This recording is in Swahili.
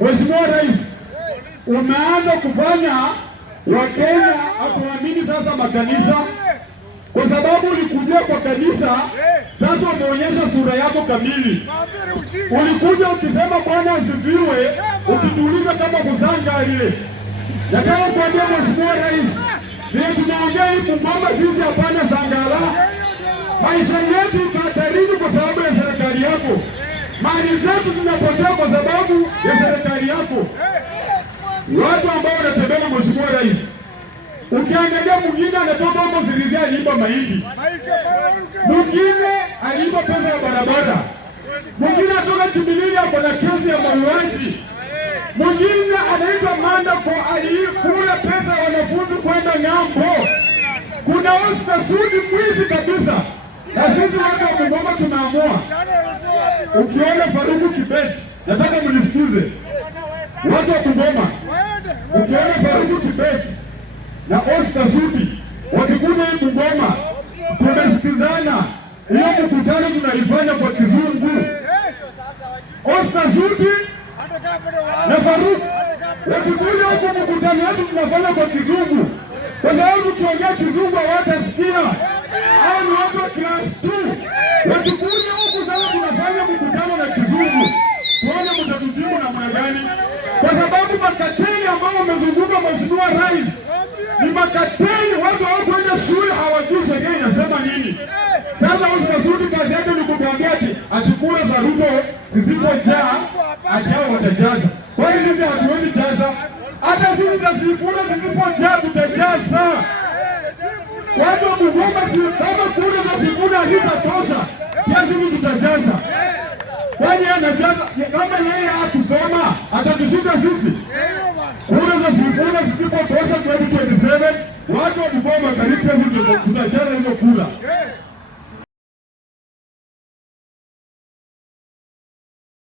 Mheshimiwa Rais, umeanza kufanya Wakenya hatuamini sasa makanisa, kwa sababu ulikujia kwa kanisa, sasa umeonyesha sura yako kamili. Ulikuja ukisema Bwana asifiwe, ukituuliza kama kusanga ile. Nataka kuambia Mheshimiwa Rais, vile tunaongea hii Bungoma sisi hapana sangala. Maisha yetu hatarini kwa sababu ya serikali yako. Mali zetu zinapotea kwa sababu ya serikali yako. Watu ambao wanatembea na Mheshimiwa Rais, ukiangalia mwingine anatoka huko Sirizia aliiba mahindi, mwingine aliiba pesa ya barabara, mwingine atoka Kimilili ako na kesi ya mauaji, mwingine anaitwa Mandako alikula pesa ya wanafunzi kwenda ng'ambo. Kuna Oscar Sudi mwizi kabisa, na sisi watu wa Bungoma tunaamua. Ukiona Faruku Kibet, nataka mnisikize watu wa Bungoma, ukiona Faruku Kibet na Oscar Sudi wakikuja hii Bungoma, tumesikizana. Hiyo mkutano tunaifanya kwa Kizungu. Oscar Sudi na Faruku wakikuja huko, mkutano wetu tunafanya kwa Kizungu, kwa sababu tukiongea Kizungu hawatasikia. Hao ni watu wa class 2. Wakikuja huku sasa tunafanya mkutano na Kizungu, tuone mtatujibu namna gani, kwa sababu makateni ambao wamezunguka Mheshimiwa Rais ni makateni. Watu hawakwenda shule, hawajui sheria inasema nini. Sasa Oscar kazi yake ni kutuambia ati kura za Ruto zisipojaa ajao watajaza. Kwani sisi hatuwezi jaza? Hata sisi za Sifuna zisipojaa tutajaza. Watu wa Bungoma kama kura za Sifuna hazitatosha, pia sisi tutajaza. Kwani anajaza kama yeye hakusoma atatushinda sisi? Kura za Sifuna zisipotosha 2027, watu wa Bungoma karibu tutajaza hizo kura.